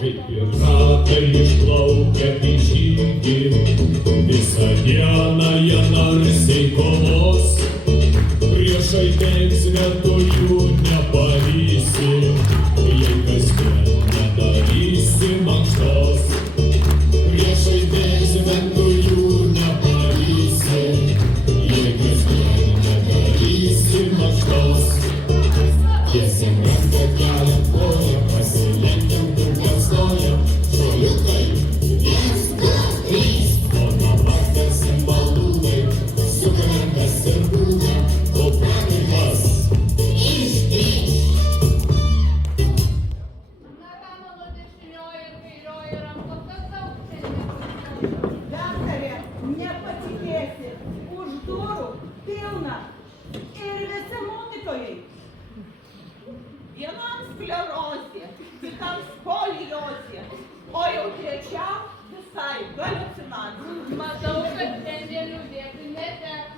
Kaip piratai išplaukia į žygį, visą dieną jie narsiai kovos. Priešai bėgs, bet tu jų nepavysi, jei kasdien nedarysi mankštos. Priešai bėgs, bet tu jų nepavysi, jei kasdien nedarysi mankštos. Tiesiam ranką keliam koją, pasilenkiam kur kastojam, šuoliukai, 1, 2, 3. O dabar tarsim baldūnai, sukam rankas ir būnam, o prakaitas išdyš. Na ką mano dešinioji ir kairioji rankos, kas tau šiandien? Daktarė, nepatikėsi, už durų pilna ir visi mokytojai. Vienam sklerozė, kitam skoliozė, o jau trečiam visai haliucinacija. Matau, kad šiandien liūdėti neteko.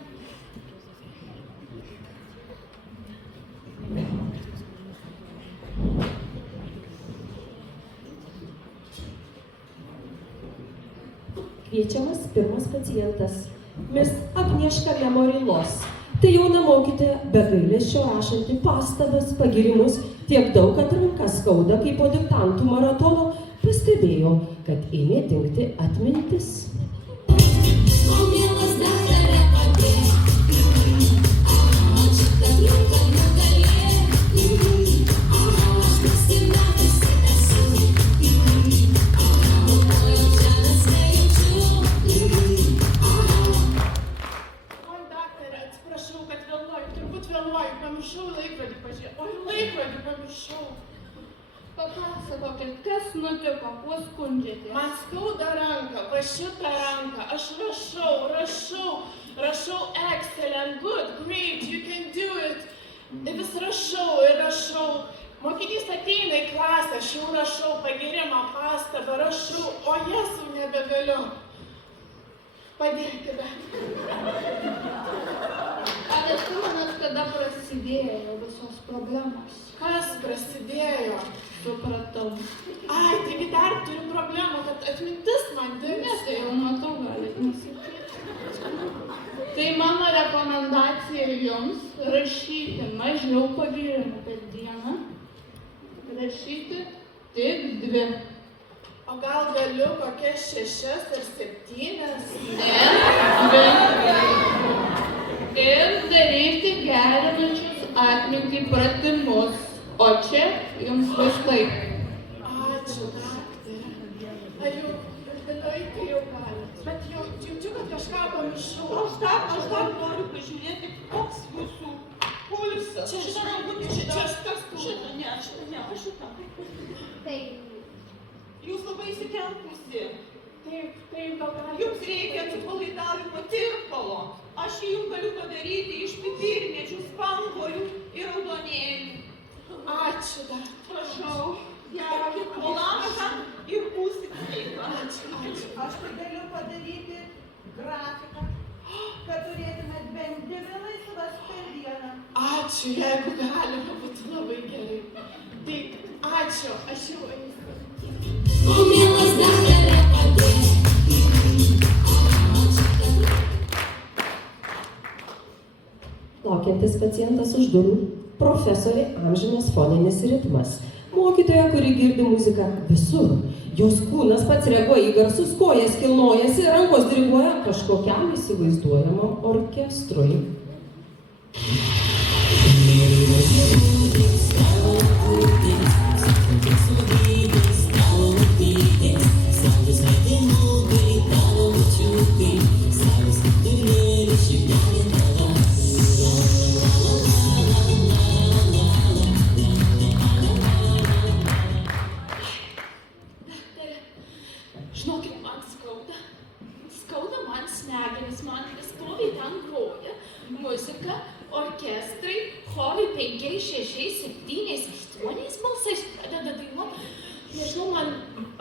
Kviečiamas pirmas pacientas, Miss Agnieszka Memorilos. Tai jauna mokytoja, be gailesčio rašanti pastabas, pagirimus, tiek daug, kad rankas skauda, kaip po diktantų maratono, pastebėjo, kad ėmė dingti atmintis. O mielas daktare padėk, šitą liūką nugalėk, aš pasimetusi esu, kojom žemės nejaučiu. Oi, daktare, atsiprašau, kad vėluoju, turbūt vėluoju, pamiršau laikrodį pažiūrėti. Oi, laikrodį pamiršau. Papasakokit, kas nutiko, kuo skundžiatės? Man skauda ranką, va šitą ranką, aš rašau, excellent, good, great, you can do it. Vis rašau. Mokinys ateina į klasę, aš jau rašau pagirimą, pastabą, rašau, o Jėzau nebegaliu. Padėkite. Ar atsimenat, kada prasidėjo visos problemos? Kas prasidėjo? Supratau. Ai, taigi dar turiu problemą, kad atmintis man Ne, dingsta. tai jau matau, galit nesakyti. Tai mano rekomendacija jums rašyti mažiau pagirimų per dieną. Rašyti tik 2. O gal galiu kokias 6 ar 7? Ne, 2. Ir daryti gerinančius atmintį pratimus. O čia jums bus taip. Ačiū, daktare. Ar jau galiu eiti jau galit? Bet jau jaučiu, kad kažką pamiršau. Aš dar noriu pažiūrėti, koks jūsų pulsas. Šitą rankutį, šitą šitą. Taip. Jūs labai įsitempusi. Taip, gal galit. Jums reikia atsipalaidavimo tirpalo. Aš jį jums galiu padaryti iš pipirmėčių, spanguolių ir raudonėlių. Ačiū, daktare. Prašau, gerkit po lanką ir būsit sveika. Ačiū. Aš tai galiu padaryti grafiką, kad turėtumėt bent 2 laisvas per dieną. Ačiū, jeigu galima, būtų labai gerai. Tai ačiū, aš jau eisiu. O mielas daktare padėk, Laukiantis pacientas už durų, profesorė amžinas foninis ritmas. Mokytoja, kuri girdi muziką visur. Jos kūnas pats reaguoja į garsus, kojas kilnojasi, rankos diriguoja kažkokiam įsivaizduojamam orkestrui. Žinokit, man skauda. Skauda man smegenis, man stovi ten groja. Muzika, orkestrai, chorai 5, 6, 7, 8 balsais pradeda dainuoti. Nežinau,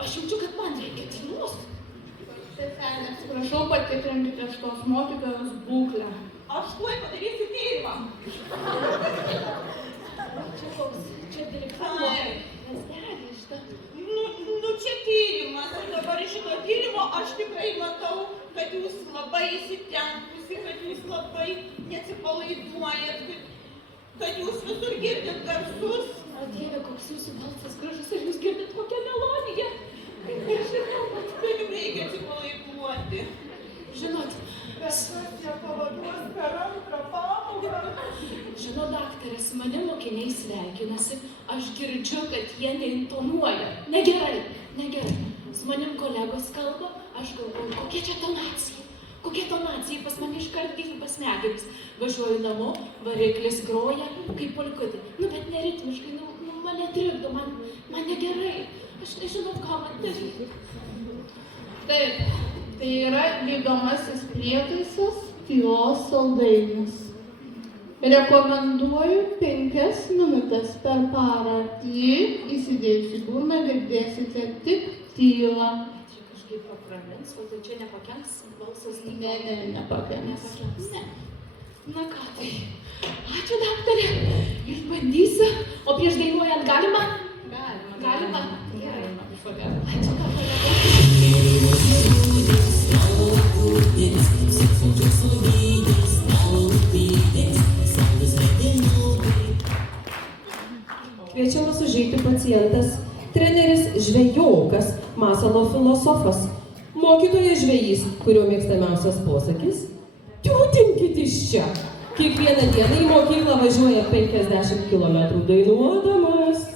aš jaučiu, kad man reikia tylos. Seselė, atsiprašau, patikrinkite šitos mokytojos būklę. Aš tuoj padarysiu tyrimą. Čia direktyva. Nu to tyrimo aš tikrai matau, kad jūs labai įsitempusi, kad jūs labai neatsipalaiduojat, kad jūs visur girdit garsus. O Dieve, koks jūsų balsas gražus ir jūs girdit kokią melodiją. Nežinau, bet jums reikia atsipalaiduoti. Žinot, Bet kas čia pavaduos per antrą pamoką? žinot, daktarė, su manim mokiniai sveikinasi, aš girdžiu, kad jie neintonuoja. Negerai, negerai. Su manim kolegos kalba, aš galvoju, kokia čia tonacija. Kokia tonacija, pas mane iškart dirba smegenys. Važiuoju namo, variklis groja, kaip polkutė. Nu, bet neritmiškai, mane trikdo, man negerai. Aš nežinau, ką man daryti. Taip, tai yra gydomasis prietaisas tylos saldainis. Rekomenduoju 5 minutės per parą. Jį įsidėjus į burną girdėsite tik tylą. Čia kažkaip pakramins, o tai čia nepakenks balsas. Nepakenks. Ne. Na ką tai. Ačiū, daktarė. Išbandysiu. O prieš dainuojant galima? Galima? Gerai. Ačiū, daktarė. Kviečiamas užeiti pacientas, treneris žvejokas, masalo filosofas, mokytojas žvejys, kurio mėgstamiausias posakis – tiutinkit iš čia. Kiekvieną dieną į mokyklą važiuoja 50 km dainuodamas.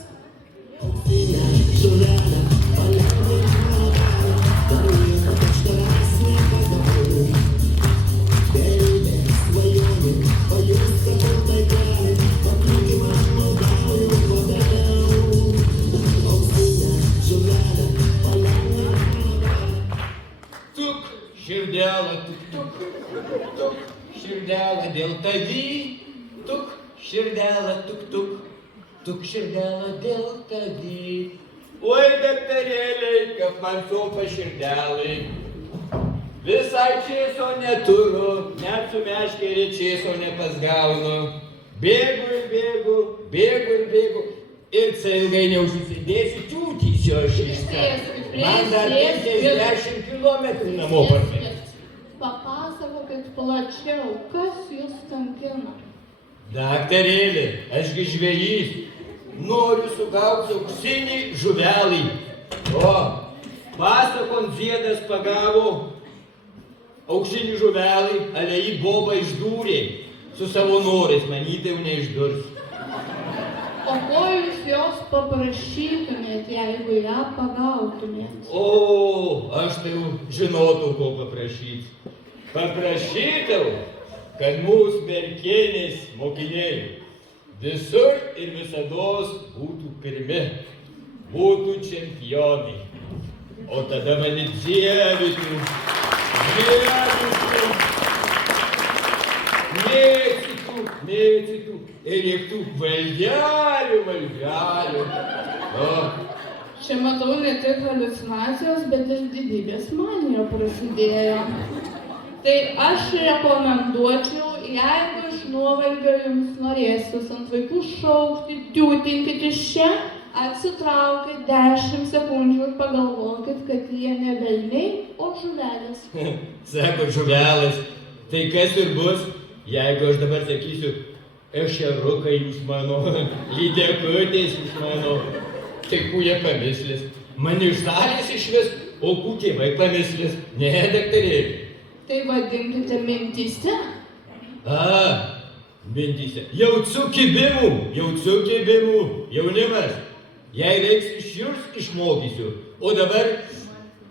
Tuk, širdelė, tuk, širdelė dėl tavy, tuk, širdelė, tuk, širdelė dėl tavy. Oi, daktarėliai, kaip man sopa širdelė. Visai čėso neturiu, net su meškerė čėso nepasgaunu. Bėgu ir bėgu, bėgu ir bėgu. Ir ilgai neužsidėsiu, čiūtysiu aš iš čia. Man dar 50 kilometrų namo parvesti. Papasakokit plačiau, kas jūs kankina. Daktarėlė, ašgi žvejys. Noriu sugauti auksinį žuvelį. O, pasakon Ziedas pagavo auksinį žuvelį, ale jį bobą išdūrė. Su savo norais, manytai jau neišdurs. O ko jūs jos paprašytumėt, jeigu ją pagautumėt? O, aš tai jau žinotau, ko paprašyti. Paprašytau, kad mūsų merkienės mokiniai visur ir visados būtų pirmi, būtų čempionai. O tada mane dievitų, mėtytų ir reiktų valdelių. Čia matau ne tik haliucinacijos, bet ir didybės manija prasidėjo. Tai aš rekomenduočiau, jeigu iš nuovargio jums norėsis ant vaikų šaukti, tiutinkit iš čia, atsitraukit 10 sekundžių ir pagalvokit, kad jie ne velniai, o žuvelės. Sako žuvelas, tai kas ir bus, jeigu aš dabar sakysiu, ešerukai jūs mano, lydekutės jūs mano, tai kūjė pamislis. Man iš salės išvis, o kūtėvai pamislis. Ne, daktarėlė. Tai vadinkite mintyse. Mintyse. Jaučiu kibimų, jaunimas. Jei reiks išjurs, išmokysiu. O dabar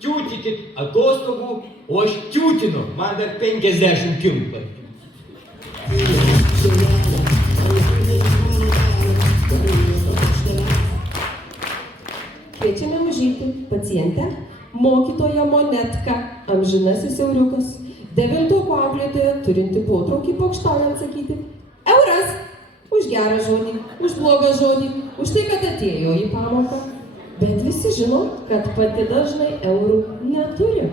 čiūtikit atostogų, o aš čiūtinu. Man dar 50 kimpa. Kviečiame užeiti pacientę, mokytoją Monetka, amžinasis euriukas, 9-oko auklėtoja, turinti potraukį pokštaujant sakyti euras už gerą žodį, už blogą žodį, už tai, kad atėjo į pamoką. Bet visi žino, kad pati dažnai eurų neturi.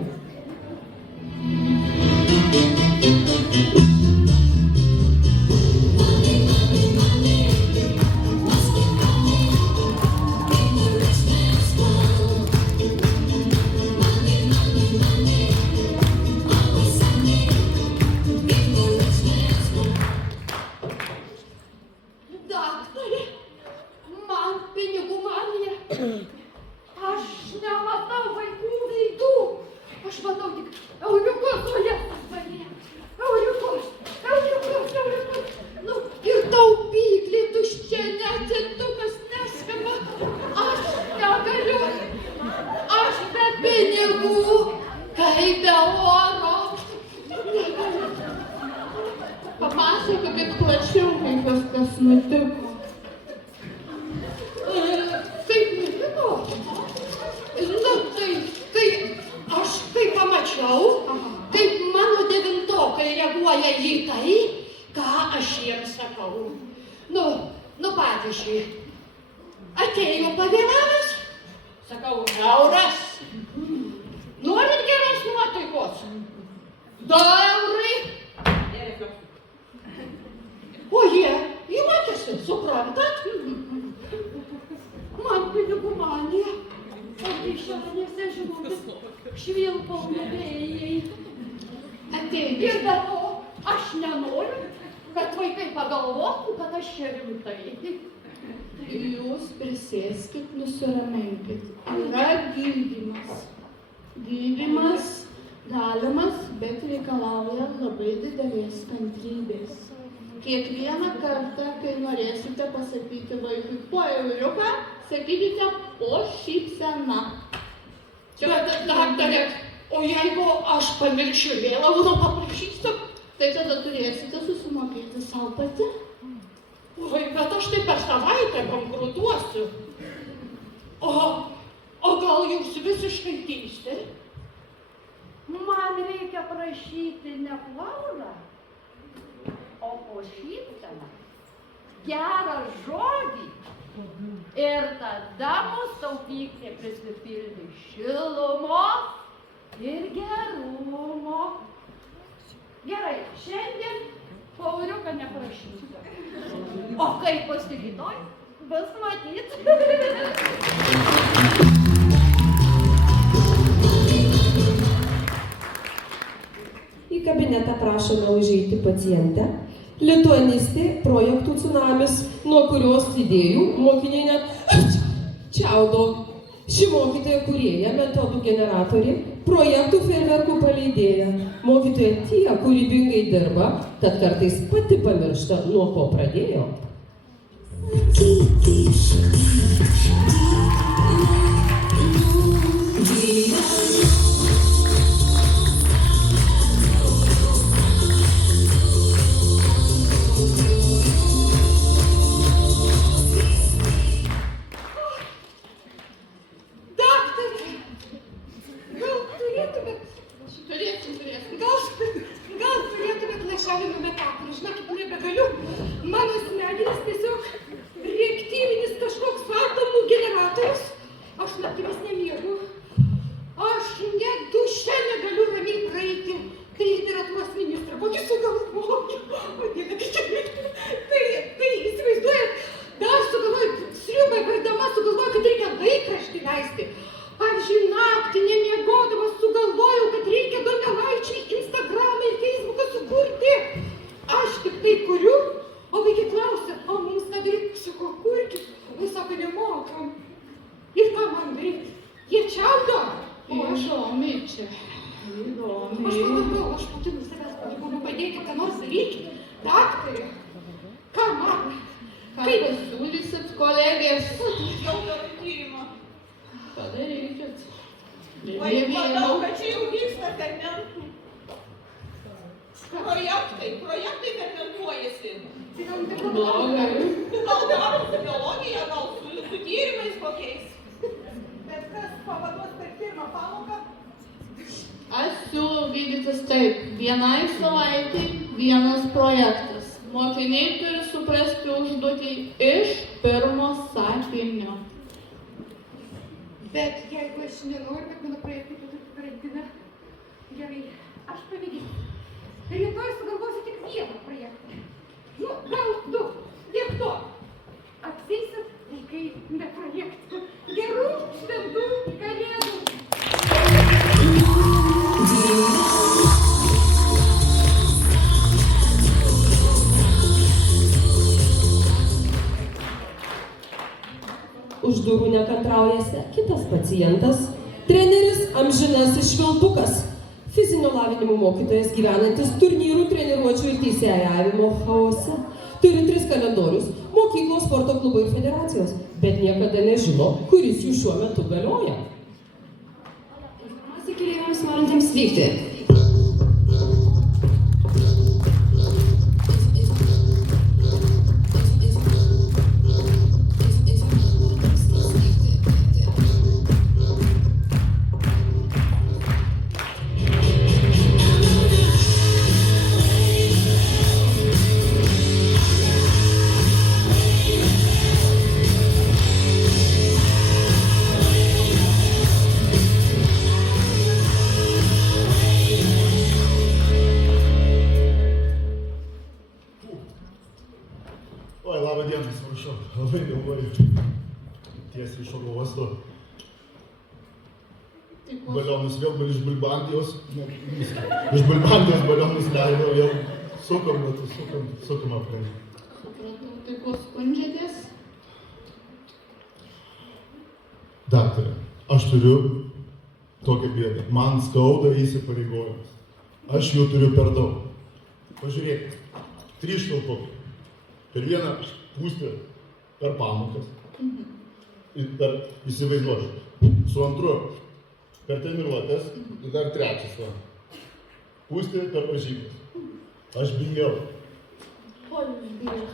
Aš nematau vaikų veidų. Aš matau tik euriukus, o lieptas barė. Euriukus. Nu, ir taupyklį tuščia, net dėtukas neskamba. Aš negaliu. Aš be pinigų, kaip be oro. Papasakokit plačiau, kaip viskas nutiko. Kaip nutiko? Nu, tai aš kai pamačiau, kaip mano devintokai reaguoja į tai, ką aš jiems sakau. Nu, pavyzdžiui, atėjo pavėlavęs, sakau, euras. Norit geros nuotaikos? 2 eurai. O jie juokiasi, suprantat? Man pinigų manija. O kišenėse žinokit, švilpau nebėjai. Ateik. Ir be to, aš nenoriu, kad vaikai pagalvotų, kad aš čia rimtai. Jūs prisėskit, nusiraminkit. Yra gydymas. Gydymas galimas, bet reikalauja labai didelės kantrybės. Kiekvieną kartą, kai norėsite pasakyti vaikui po euriuką, sakykite po šypseną. Bet, daktarė, o jeigu aš pamiršiu vėl euro paprašysiu, Tai tada turėsite susimokėti savo pati. oi, bet aš tai per savaitę bankrutuosiu. O gal jūs visiškai teisti? Man reikia prašyti ne plaurą, o po šypseną. Gerą žodį. Ir tada mūsų taupyklė prisipildys šilumos ir gerumo. Gerai, šiandien po euriuką neprašysiu. O kaip bus rytoj, bus matyt. Į kabinetą prašome užeiti pacientę, lituanistė projektų tsunamis, nuo kurios idėjų mokiniai net čiaudo. Ši mokytoja kūrėja, metodų generatorė, projektų fejerverkų paleidėja. Mokytoja tie kūrybingai dirba, tad kartais pati pamiršta, nuo ko pradėjo. Gal turėtumėt lašelinių metaforų, žinokit, nebegaliu. Mano smegenys tiesiog reaktyvinis kažkoks atomų generatorius. Aš naktimis nemiegu. Aš net duše negaliu ramiai praeiti. Tai literatūros ministrą kokį sugalvoju. O Dieve, tai įsivaizduojat, dar sugalvoju, sriubai vardama sugalvoju, kad reikia laikraštį leisti. Pavyzdžiui, naktį nemiegodama sugalvojau, kad reikia Donelaičiui Instagramą ir Facebooką sukurti. Aš tik tai kuriu, o vaikai klausia, o mums ką daryti, sakau, kurkit, o sako, nemokam. Ir ką man daryti? Jie čiaudo. O aš Įdomiai čia. Aš Įdomiai. pagalvojau, aš pati nuo savęs pagalvojau, padėkit, ką nors darykit. Daktarė, ką man? Kaip pasiūlysit kolegės? Jau darau tyrimą. Padarykit. Oi, manau, kad čia jau vyksta fermentų. Projektai fermentuojasi. Tai gal ne Blogai. Gal daro su biologija, gal su tyrimais kokiais. Bet kas pavaduos per pirmą pamoką? Aš siūlau gydytis taip. Vienai savaitei vienas projektas. Mokiniai turi suprasti užduotį iš pirmo sakinio. Bet jeigu aš nenoriu, kad mano projektai būtų karantiną, gerai, aš pamėginsiu. Rytoj sugalvosiu tik vieną projektą. Nu, gal 2. Tiek to. Apseisit vaikai be projektų. Gerų šventų kalėdų. Už durų nekantraujasi kitas pacientas, treneris amžinasis švilpukas, fizinio lavinimo mokytojas gyvenantis turnyrų, treniruočių ir teisėjavimo chaose. Turi 3 kalendorius - mokyklos, sporto klubai ir federacijos, bet niekada nežino, kuris jų šiuo metu galioja. Informacija keleiviams norintiems vykti. Oi, labą dieną, atsiprašau, labai galvoju. Tiesiai iš oro uosto. Balionus vėl iš Bulbandijos. Iš Bulbandijos balionus leido, jau sukam aplink. Supratau, tai ko skundžiatės? Daktare, aš turiu tokią bėdą. Man skauda įsipareigojimas. Aš jų turiu per daug. Pažiūrėkit, 3 švilpukai. Per vieną pūstę per pamokas. Ir įsivaizduoju. Su antru per treniruotės ir dar 3 va. Pūstė per varžybas. Aš bijau. Ko jūs bijot?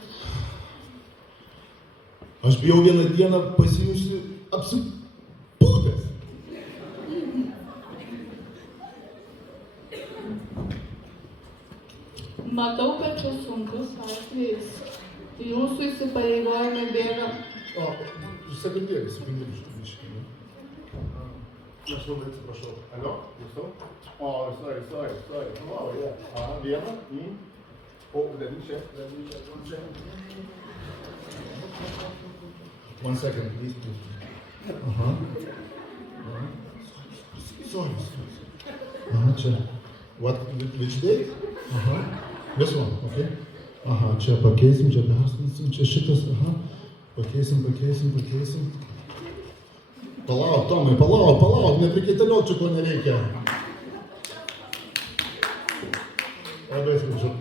Aš bijau vieną dieną pasijusiu apsipūtęs. Matau, kad čia sunkus atvejis. Jūsų įsipareigojimai bėga. O, sekundėlį, biškį. Aš labai atsiprašau. Alio, klausau? O, sorry. O, yeah. Aha, vieną. O, let me check. 1 second, please. Aha. Sorry. Aha, čia. What, which day? Aha. This one, okay. Aha, čia pakeisim, čia perskinsim, čia šitas, aha. Pakeisim. Palauk, Tomai, palauk, neprikaitaliok, čia ko nereikia. Labai atsiprašau.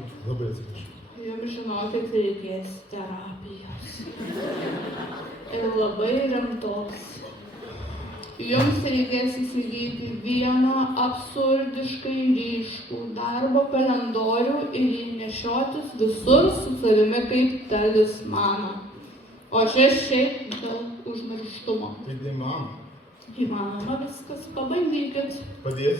Jums žinokit, reikės terapijos. Ir labai rimtos. Jums reikės įsigyti vieną absurdiškai ryškų darbo kalendorių ir jį nešiotis visur su savimi kaip talismaną. O čia šiaip dėl užmirštumo. Tai neįmanoma. Įmanoma viskas, pabandykit. Padės?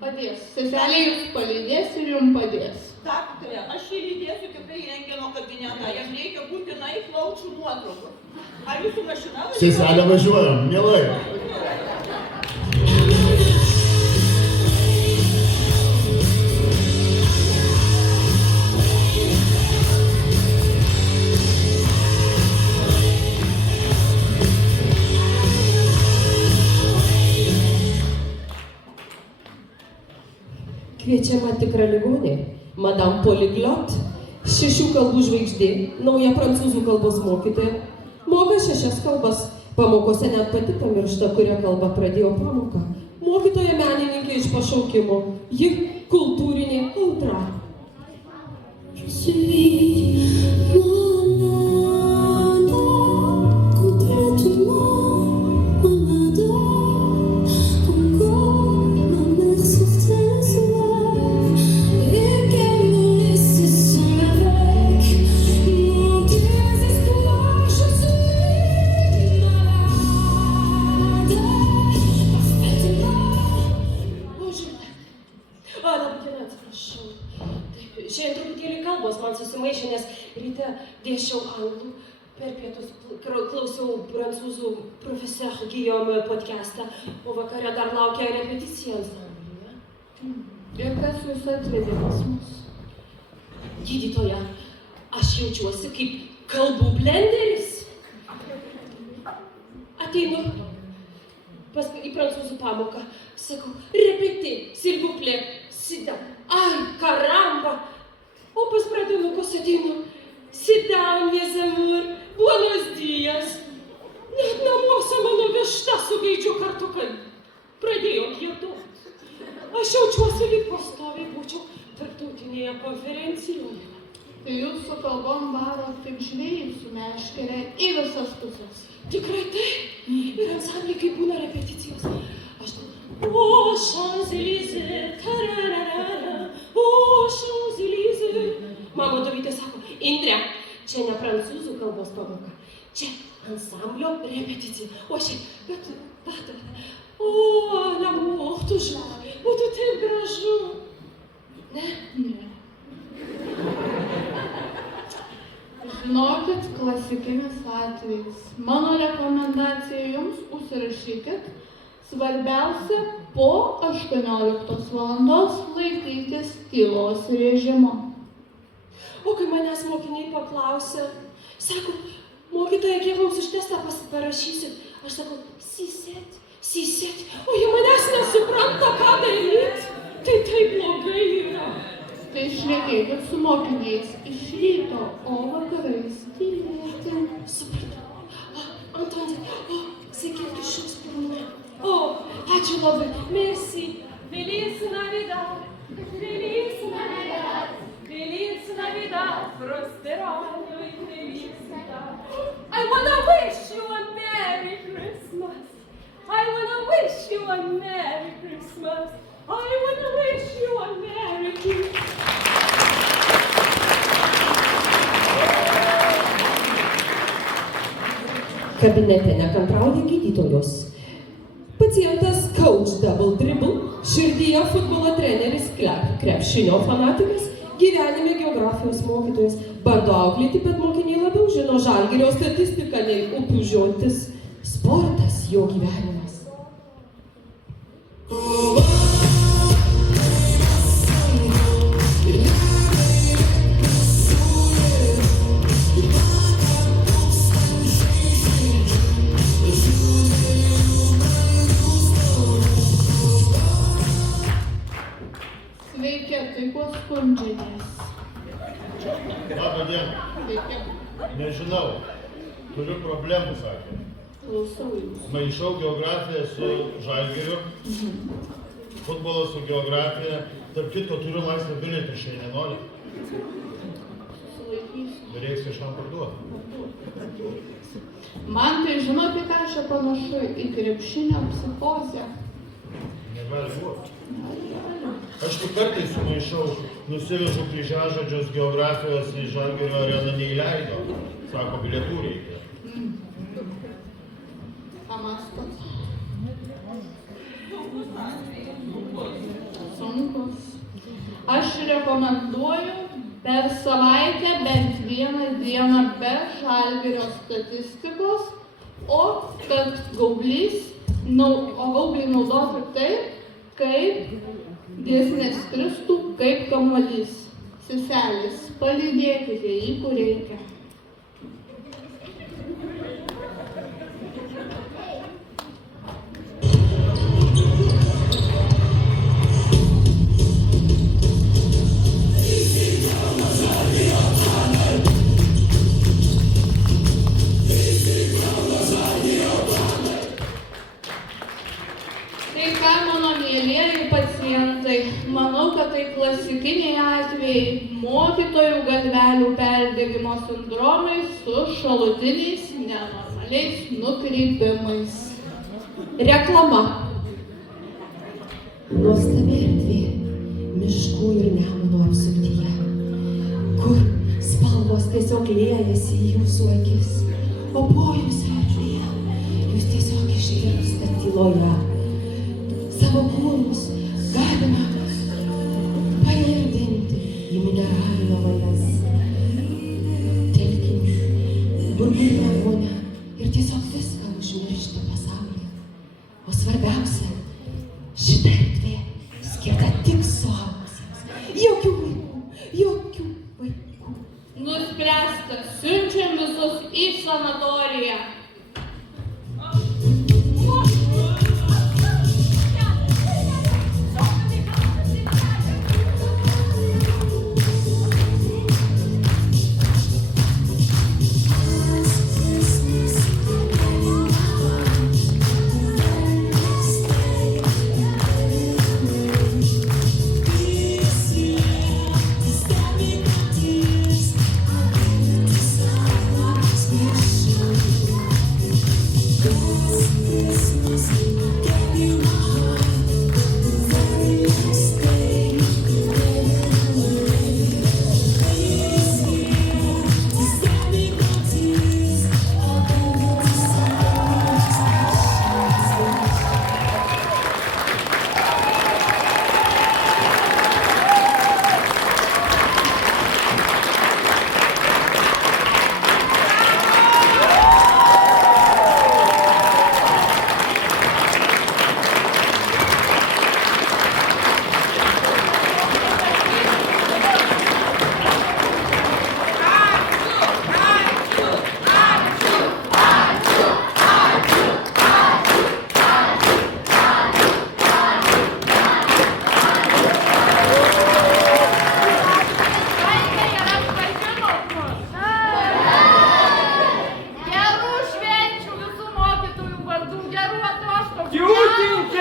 Padės. Seselė jūs palydės ir jums padės. Daktare, aš jį lydėsiu tikrai į rentgeno kabinetą, jam reikia būtinai plaučių nuotraukų. Ar jūsų mašina važiuoja? Seselė važiuojam, mielai. Kviečiama tikra ligonė, Madame Polyglot, 6 kalbų žvaigždė, nauja prancūzų kalbos mokytoja, moka 6 kalbas, pamokose net pati pamiršta, kurią kalbą pradėjo pamoką. Mokytoja menininkė iš pašaukimo, ji kultūrinė audra. Je suis malade, complètement malade. Encore ma mère sortait soir et qu'elle me laissait seule avec mon désespoir. Je suis malade, parfaitement. Bоже, laba diena, atsiprašau. Taip, šiandien truputėlį kalbos man susimaišė, nes ryte dėsčiau anglų, per pietus klausiau prancūzų profesor Guillaume podcastą, o vakare dar laukia repeticija ansamblyje. Ir kas jūs atvedė pas mus? Gydytoja, aš jaučiuosi kaip kalbų blenderis. Ateinu į prancūzų pamoką, sakau, repeti, s'il vous plaît, sit down. Ai, karamba! O pas pradinukus ateinu, sit down, mes amour, buenos dias. Net namuose mano višta su gaidžiu kartu, kad pradėjo giedoti. Aš jaučiuosi, lyg pastoviai būčiau tarptautinėje konferencijoje. Tai jūs su kalbom varot kaip žvėjai su meškere į visas pusės. Tikrai taip. Ir ansambliai, kai būna repeticijos. Aš o, Champs-Élysées, tararara, o, Champs-Élysées. Mama Dovytė sako, Indre, čia ne prancūzų kalbos pamoka, čia ansamblio repeticija. O šiaip, bet, o, l'amour, toujours, būtų taip gražu. Ne? Ne. Žinokit, klasikinis atvejis. Mano rekomendacija jums užsirašykit. Svarbiausia, po 18 valandos laikytis tylos režimo. O kai manęs mokiniai paklausė, sako, mokytoja, kiek mums iš testą parašysit? Aš sakau, 6, o jie manęs nesupranta, ką daryti. Tai taip blogai yra. Tai šnekėkit su mokiniais iš ryto, o vakarais tylėti. Supratau. Antonė, sveikėtų šios pirmą. O, ačiū labai. Merci. Feliz Navidad. Feliz Navidad. Feliz Navidad. Prospero año y felicidad. I wanna wish you a Merry Christmas. I wanna wish you a Merry Christmas. I wanna wish you a Merry Christmas. Kabinete nekantrauja gydytojos. Pacientas coach double dribble, širdyje futbolo treneris, krepšinio fanatikas, gyvenime geografijos mokytojas. Bando auklėti, bet mokiniai labiau žino Žalgirio statistiką nei upių žiotis. Sportas jo gyvenimas. Sveiki, tai kuo skundžiatės? Labą dieną. Sveiki. Nežinau. Turiu problemų, sakė. Klausau jūs. Maišau geografiją su Žalgiriu. Futbolą su geografija. Tarp kitko turiu laisvą bilietą, šiai nenori. Susilaikysiu. Reiks kažkam parduoti. Man tai žinote, ką čia panašu į krepšinio psichozę. Negali būti. Aš tik kartais sumaišau, nusivežu kryžiažodžius geografijos į Žalgirio areną neįleido. Sako, bilietų reikia. Ką mąstot? Sunkus. Aš rekomenduoju per savaitę bent vieną dieną be Žalgirio statistikos, o kad gaublį naudoti taip, kaip giesmės skristų, kaip kamuolys. Seselės, palydėkite jį, kur reikia. Tai ką, mano mielieji pacientai, manau, kad tai klasikiniai atvejai mokytojų galvelių perdegimo sindromai su šalutiniais nenormaliais nukrypimais. Reklama. Nuostabi erdvė miškų ir Nemuno apsuptyje, kur spalvos tiesiog liejasi į jūsų akis, o poilsio erdvėje jūs tiesiog išgirstate tyloje. Savo kūnus galima pairdinti į mineralinio vandens telkinį, burbulinę vonią ir tiesiog viską užmiršti pasaulyje. O svarbiausia, šita erdvė skirta tik suaugusiems. Jokių vaikų, jokių vaikų. Nuspręsta, siunčiam visus į sanatoriją.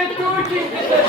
lietučiai visą